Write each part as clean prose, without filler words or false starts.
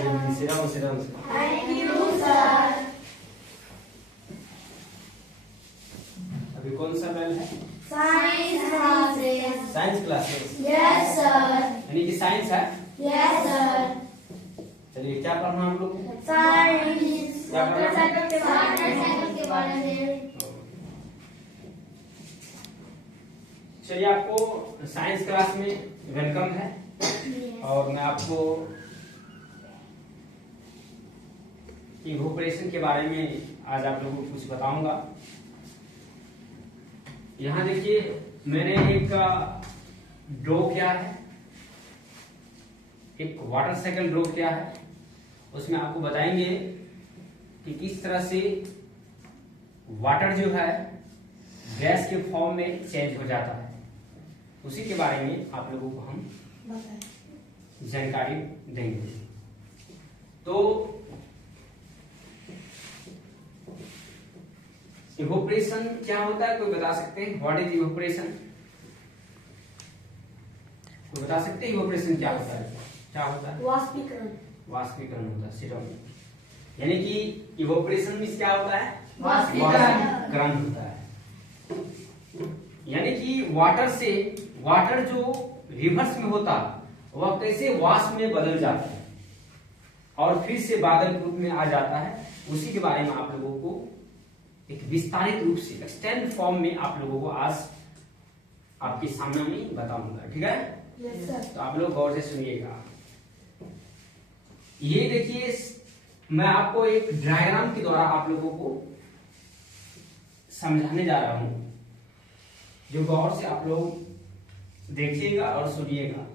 Sit down, sit down. Thank you, sir. अभी कौन सा बेल है? Science classes. Science classes. Yes, sir. यानी कि साइंस है। Yes, sir. चलिए क्या पढ़ना हम लोग? Science. क्या पढ़ना? मोटरसाइकिल के बारे में। चलिए आपको साइंस क्लास में वेलकम है और मैं आपको इवोपरेशन के बारे में आज आप लोगों को कुछ बताऊंगा। यहाँ देखिए मैंने एक ड्रॉ किया है, एक वाटर साइकिल ड्रॉ किया है। उसमें आपको बताएंगे कि किस तरह से वाटर जो है गैस के फॉर्म में चेंज हो जाता है। उसी के बारे में आप लोगों को हम जानकारी देंगे। तो इवोपरेशन क्या होता है, कोई बता सकते हैं? What is evaporation? कोई बता सकते हैं इवोपरेशन क्या होता है? क्या होता है? वाष्पीकरण। वाष्पीकरण होता है। सिर्फ यानी कि इवोपरेशन में क्या होता है? वाष्पीकरण होता है। यानी कि वाटर जो रिवर्स में होता वह कैसे वाष्प में बदल जाता है और फिर से बादल के रूप में आ जाता है। उसी के बारे में आप लोगों को एक विस्तारित रूप से एक्सटेंड फॉर्म में आप लोगों को आज आपके सामने में बताऊंगा। ठीक है? Yes, sir. तो आप लोग गौर से सुनिएगा। ये देखिए मैं आपको एक डायग्राम के द्वारा आप लोगों को समझाने जा रहा हूं, जो गौर से आप लोग देखिएगा और सुनिएगा।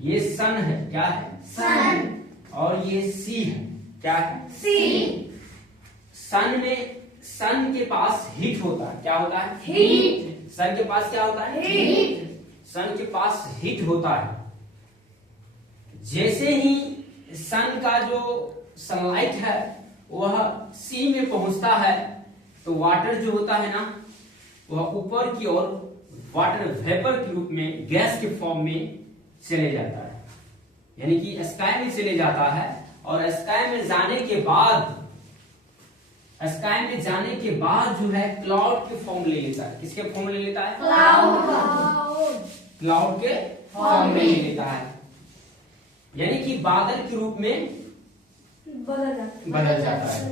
ये सन है, क्या है? सन। और ये सी है, क्या है? सी। सन के पास हीट होता है। क्या होता है? हीट। सन के पास क्या होता है? हीट। सन के पास हीट होता है। जैसे ही सन का जो सनलाइट है वह सी में पहुंचता है तो वाटर जो होता है ना वह ऊपर की ओर वाटर वेपर के रूप में गैस के फॉर्म में चले जाता है, यानी कि स्काई में चले जाता है। और स्काई में जाने के बाद जो है क्लाउड के फॉर्म ले लेता है। किसके फॉर्म ले लेता है? क्लाउड के फॉर्म में ले लेता है, यानी कि बादल के रूप में बदल जाता है।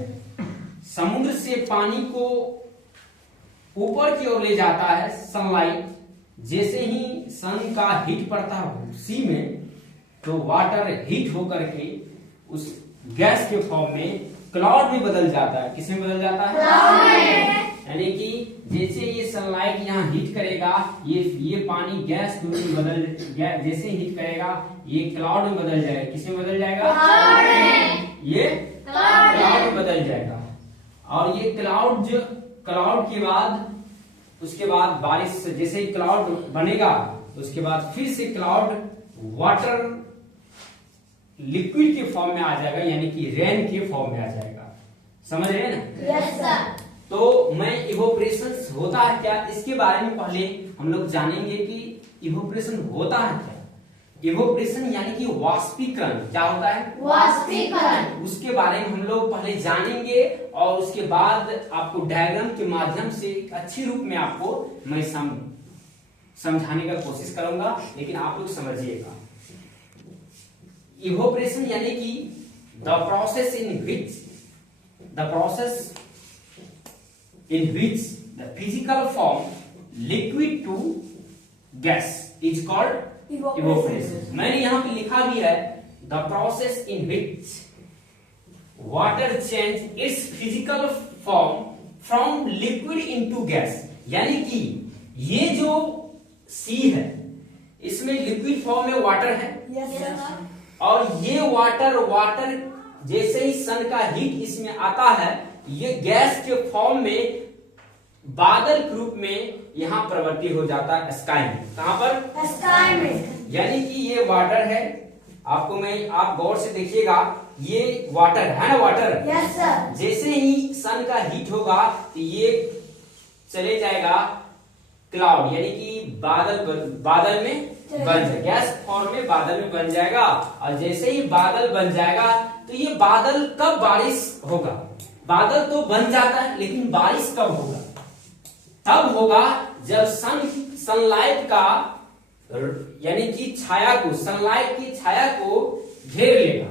समुद्र से पानी को ऊपर की ओर ले जाता है सनलाइट। जैसे ही सन का हीट पड़ता है सी में तो वाटर हीट होकर के उस गैस के फॉर्म में क्लाउड में बदल जाता है। किसमें बदल जाता है? यानी कि जैसे ये सनलाइट यहाँ हीट करेगा ये पानी गैस में बदल जैसे हीट करेगा ये क्लाउड में बदल जाएगा। किसमें बदल जाएगा? ये क्लाउड में बदल जाएगा। और ये क्लाउड के बाद उसके बाद बारिश, जैसे ही क्लाउड बनेगा उसके बाद फिर से क्लाउड वाटर लिक्विड के फॉर्म में आ जाएगा, यानी कि रेन के फॉर्म में आ जाएगा। समझ रहे हैं ना? Yes, sir. तो मैं इवोपरेशन होता है क्या इसके बारे में पहले हम लोग जानेंगे कि इवोपरेशन होता है क्या। इवोपरेशन यानी कि वाष्पीकरण। क्या होता है? वाष्पीकरण। उसके बारे में हम लोग पहले जानेंगे और उसके बाद आपको डायग्राम के माध्यम से अच्छी रूप में आपको मैं समझाने का कोशिश करूंगा, लेकिन आप लोग समझिएगा। इवोपरेशन यानी कि the process in which the physical form liquid to gas is called evaporation. मैंने यहाँ पे लिखा भी है the process in which water change its physical form from liquid into gas, यानी कि ये जो सी है इसमें लिक्विड फॉर्म में वाटर है। Yes, sir. और ये वाटर जैसे ही सन का हीट इसमें आता है ये गैस के फॉर्म में बादल के रूप में यहाँ प्रवृत्ति हो जाता है स्काई में। कहां पर? स्काई में। यानी कि ये वाटर है। आप गौर से देखिएगा, ये वाटर है ना, वाटर। Yes, sir. जैसे ही सन का हीट होगा तो ये चले जाएगा क्लाउड, यानी कि बादल में बन जाए, गैस फॉर्म में बादल में बन जाएगा। और जैसे ही बादल बन जाएगा तो ये बादल कब बारिश होगा? बादल तो बन जाता है लेकिन बारिश कब होगा? तब होगा जब सनलाइट का यानी कि छाया को, सनलाइट की छाया को घेर लेगा।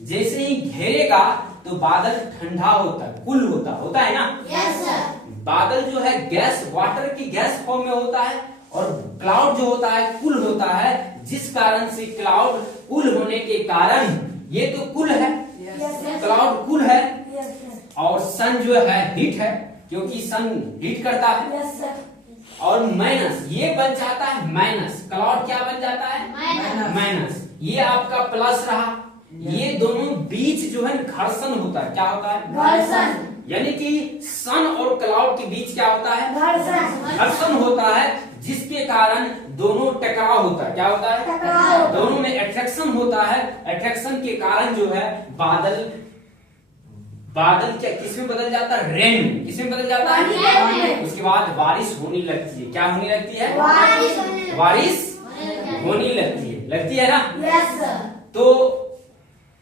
जैसे ही घेरेगा तो बादल ठंडा होता है, कूल होता है ना। Yes sir. बादल जो है गैस, वाटर की गैस फॉर्म में होता है और क्लाउड जो होता है कूल होता है, जिस कारण से क्लाउड कूल होने के कारण ये तो कूल है, क्लाउड कूल है, और सन जो है हीट है क्योंकि सन हीट करता है। और माइनस ये बन जाता है माइनस, क्लाउड क्या बन जाता है? माइनस। ये आपका प्लस रहा। ये दोनों बीच जो है घर्षण होता है। क्या होता है? घर्षण। यानी कि सन और क्लाउड के बीच क्या होता है? घर्षण होता है, जिसके कारण दोनों टकराव होता है। क्या होता है? टकराव। दोनों में अट्रैक्शन होता है। अट्रैक्शन के कारण जो है बादल क्या किसमें बदल जाता है? रेन में। किसमें बदल जाता है? उसके बाद बारिश होने लगती है। क्या होने लगती है? बारिश होने लगती है ना। Yes sir. तो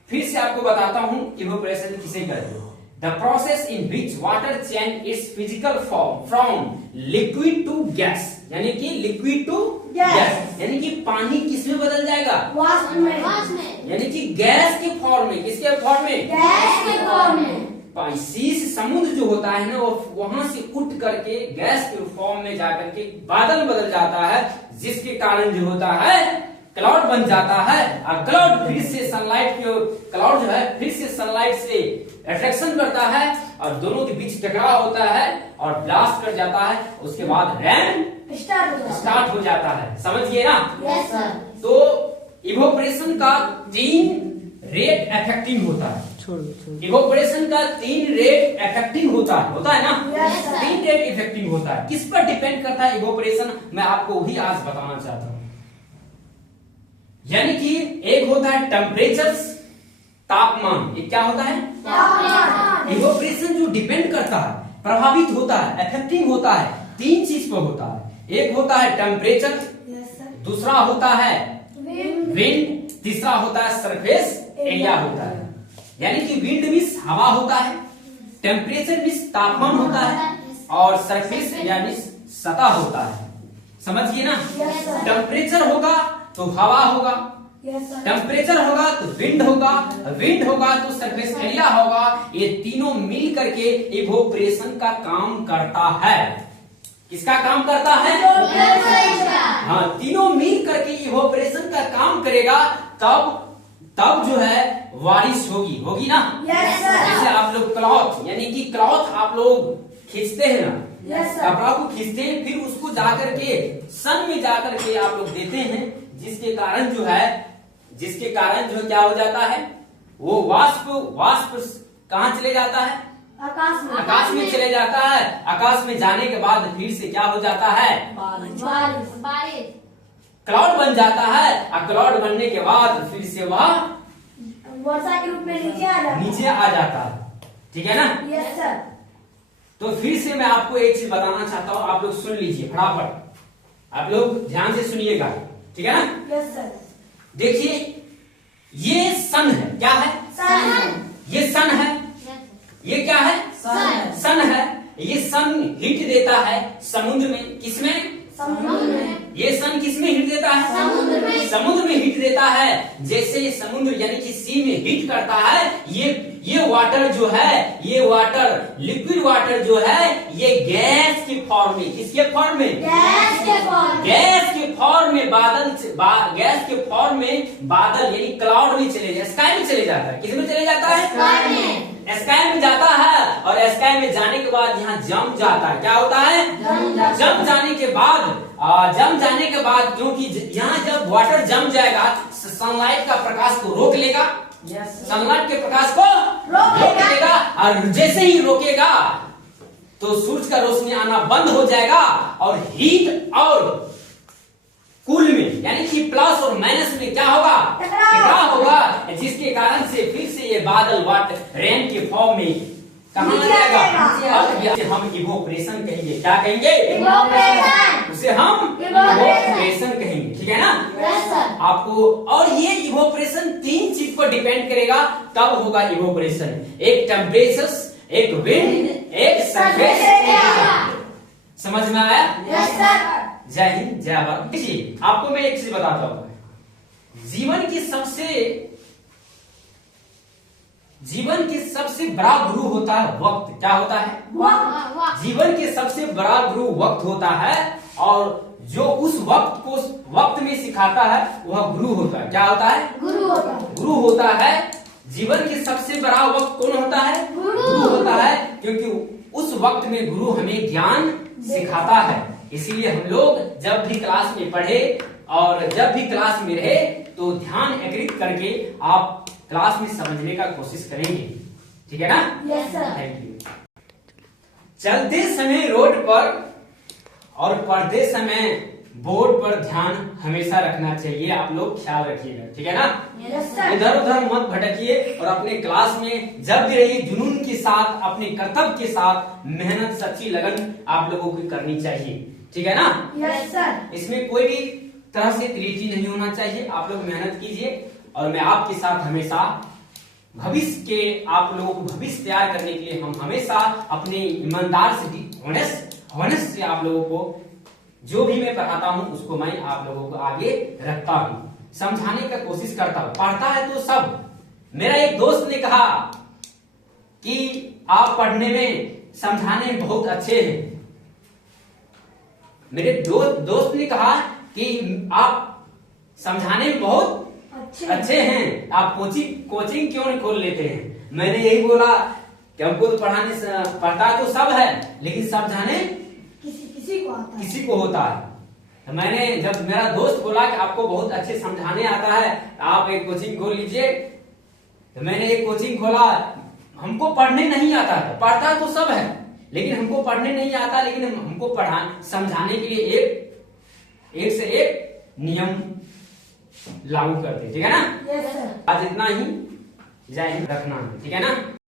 फिर से आपको बताता हूं इवेपोरेशन किसे कहते हैं। The process in which water change its physical form from liquid to gas, यानी कि लिक्विड टू गैस, यानी कि पानी किसमें बदल जाएगा? वाष्प में। यानी कि गैस के फॉर्म में। किसके फॉर्म में? गैस के फॉर्म में। शीश समुद्र जो होता है ना, वो वहां से उठ करके गैस के फॉर्म में जाकर के बादल बदल जाता है, जिसके कारण जो होता है क्लाउड बन जाता है। और क्लाउड फिर से क्लाउड जो है फिर से सनलाइट से अट्रैक्शन करता है और दोनों के बीच टकराव होता है और ब्लास्ट कर जाता है। उसके बाद रेन स्टार्ट हो जाता है। समझिए ना। Yes sir. तो इवेपोरेशन का 3 रेट इफेक्टिव होता है। इवेपोरेशन का 3 रेट इफेक्टिव होता है ना। Yes, sir. 3 रेट इफेक्टिव होता है। किस पर डिपेंड करता है इवेपोरेशन? मैं आपको वही आज बताना चाहता हूं। यानी कि एक होता है टेम्परेचर, तापमान। ये क्या होता है? तापमान। इवेपोरेशन जो डिपेंड करता है, प्रभावित होता है, इफेक्टिव होता है, 3 चीज पर होता है। एक होता है टेम्परेचर, दूसरा होता है विंड, तीसरा होता है सरफेस एरिया होता है। यानी कि विंड मीन्स हवा होता है, टेम्परेचर मीन्स तापमान होता है, और सरफेस एरिया मीन्स सतह होता है। समझिए ना। टेम्परेचर होगा तो हवा होगा, टेम्परेचर होगा तो विंड होगा, विंड होगा तो सरफेस एरिया होगा। ये तीनों मिल करके इवेपोरेशन का काम करता है। किसका काम करता है? हाँ, तीनों मिल करके इवेपोरेशन का काम करेगा। तब जो है बारिश होगी ना। जैसे आप लोग क्लॉथ, यानी कि क्लॉथ आप लोग खींचते हैं ना, कपड़ा को खींचते हैं, फिर उसको जाकर के सन में जाकर के आप लोग देते हैं, जिसके कारण जो क्या हो जाता है? वो वाष्प कहाँ चले जाता है? आकाश में चले जाता है। आकाश में जाने के बाद फिर से क्या हो जाता है? बारिश। क्लाउड बन जाता है। और क्लाउड बनने के बाद फिर से वह वर्षा के रूप में नीचे आ जाता है। ठीक है ना। Yes sir. तो फिर से मैं आपको एक चीज बताना चाहता हूँ, आप लोग सुन लीजिए फटाफट, आप लोग ध्यान से सुनिएगा। ठीक है ना। Yes sir. देखिए, ये सन है। क्या है? सन। ये सन है। ये क्या है? सन है। ये सन हीट देता है समुद्र में। किसमें? समुद्र में। ये सन किसमें हीट देता है? समुद्र में हीट देता है। जैसे समुद्र यानी कि सी में हीट करता है, ये वाटर जो है, ये वाटर लिक्विड वाटर जो है, ये गैस के फॉर्म में, किसके फॉर्म में? गैस के फॉर्म। गैस के फॉर्म में गैस के फॉर्म में बादल यानी क्लाउड में चले जाए, स्काई में चले जाता है। किसमें चले जाता है? स्काई में जाता है। और स्काई में जाने के बाद यहाँ जम जाता है। क्या होता है? जम जाने के बाद क्योंकि यहाँ जब वाटर जम जाएगा, सनलाइट का प्रकाश को रोक लेगा। सनलाइट के प्रकाश को रोक लेगा। और जैसे ही रोकेगा तो सूरज का रोशनी आना बंद हो जाएगा और हीट और कूल में यानी कि प्लस और माइनस में क्या होगा? टकराव होगा, जिसके कारण से फिर से ये बादल रेन के फॉर्म में कहाँ नीचे जाएगा? आएगा। अब यहाँ हम इवोपरेशन कहेंगे। क्या कहेंगे? इवोपरेशन। उसे हम इवोपरेशन कहेंगे। ठीक है ना? Yes sir. आपको और ये इवोपरेशन 3 चीज पर डिपेंड करेगा, तब होगा इवोपरेशन। एक टेम्परेचर, एक विंड, एक सरफेस। समझ में आया? Yes sir. जय हिंद, जय भारत। देखिए आपको मैं एक चीज बताता हूं। जीवन की सबसे बड़ा गुरु होता है वक्त। क्या होता है? जीवन के सबसे बड़ा गुरु वक्त होता है, और जो उस वक्त को वक्त में सिखाता है वह गुरु होता है। क्या होता है? गुरु होता है। जीवन के सबसे बड़ा वक्त कौन होता है? गुरु होता है, क्योंकि उस वक्त में गुरु हमें ज्ञान सिखाता है। इसीलिए हम लोग जब भी क्लास में पढ़े और जब भी क्लास में रहे तो ध्यान एकाग्रित करके आप क्लास में समझने का कोशिश करेंगे। ठीक है ना? Yes sir. Thank you. चलते समय रोड पर और पढ़ते समय बोर्ड पर ध्यान हमेशा रखना चाहिए। आप लोग ख्याल रखिएगा। ठीक है ना? Yes sir. इधर उधर मत भटकिए और अपने क्लास में जब भी रहिए जुनून के साथ, अपने कर्तव्य के साथ मेहनत, सच्ची लगन आप लोगों की करनी चाहिए। ठीक है ना? Yes sir. इसमें कोई भी तरह से त्रुटि नहीं होना चाहिए। आप लोग मेहनत कीजिए और मैं आपके साथ हमेशा भविष्य के, आप लोगों को भविष्य तैयार करने के लिए हम हमेशा अपने ईमानदार से ऑनेस्ट से आप लोगों को जो भी मैं पढ़ाता हूं उसको मैं आप लोगों को आगे रखता हूं, समझाने का कोशिश करता हूं। पढ़ता है तो सब। मेरा एक दोस्त ने कहा कि आप पढ़ने में, समझाने में बहुत अच्छे हैं। मेरे दोस्त ने कहा कि आप समझाने में बहुत अच्छे हैं, आप कोचिंग क्यों नहीं खोल लेते हैं? मैंने यही बोला कि हमको तो पढ़ता तो सब है, लेकिन समझाने किसी को होता है। तो मैंने, जब मेरा दोस्त बोला कि आपको बहुत अच्छे समझाने आता है, आप एक कोचिंग खोल लीजिए, तो मैंने एक कोचिंग खोला। हमको पढ़ने नहीं आता था, पढ़ता तो सब है लेकिन हमको पढ़ने नहीं आता, लेकिन हमको समझाने के लिए एक से एक नियम लागू करते। ठीक है ना? Yes sir. आज इतना ही। जय हिंद रखना। ठीक है ना?